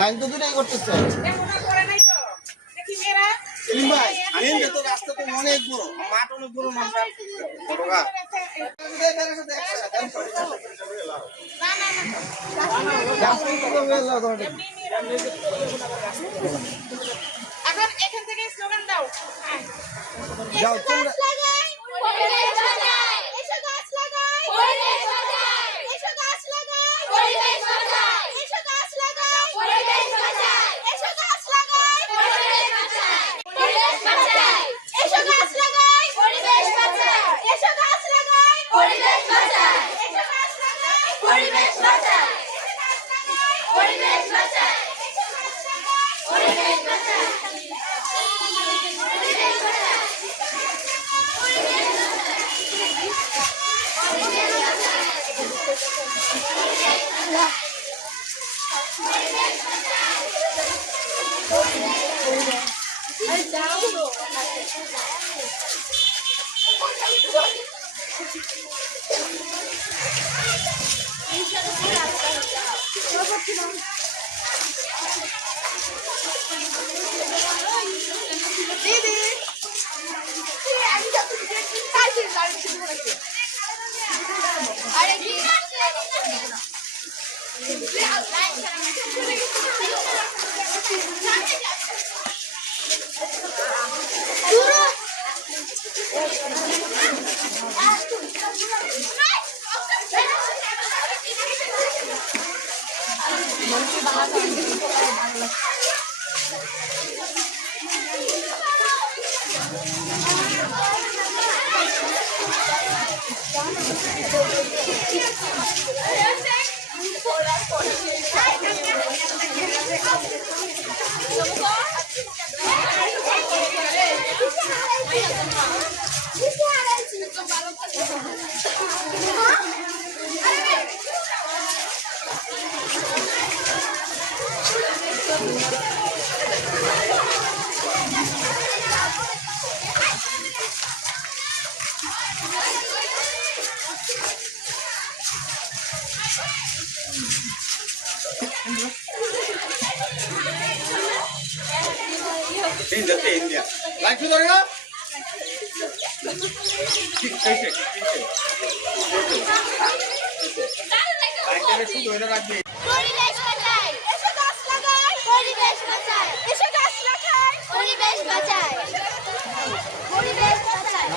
Line তো দূরেই করতেছে ভাই আমি তো রাস্তা তো অনেক বড় মাঠ অনেক বড় নামটা বড়গা এখন এখান থেকে স্লোগান দাও যাও তোমরা পরিবেশ বাঁচাই এসো গাছ লাগাই পরিবেশ বাঁচাই এসো গাছ লাগাই পরিবেশ বাঁচাই এসো গাছ লাগাই পরিবেশ বাঁচাই এসো গাছ লাগাই পরিবেশ বাঁচাই পরিবেশ বাঁচাই এসো গাছ লাগাই পরিবেশ বাঁচাই এসো গাছ লাগাই পরিবেশ বাঁচাই এসো গাছ লাগাই পরিবেশ বাঁচাই পরিবেশ বাঁচাই এসো গাছ লাগাই পরিবেশ বাঁচাই India. Like to the পরিবেশ বাঁচাই এসো গাছ লাগাই পরিবেশ বাঁচাই এসো গাছ লাগাই পরিবেশ বাঁচাই পরিবেশ বাঁচাই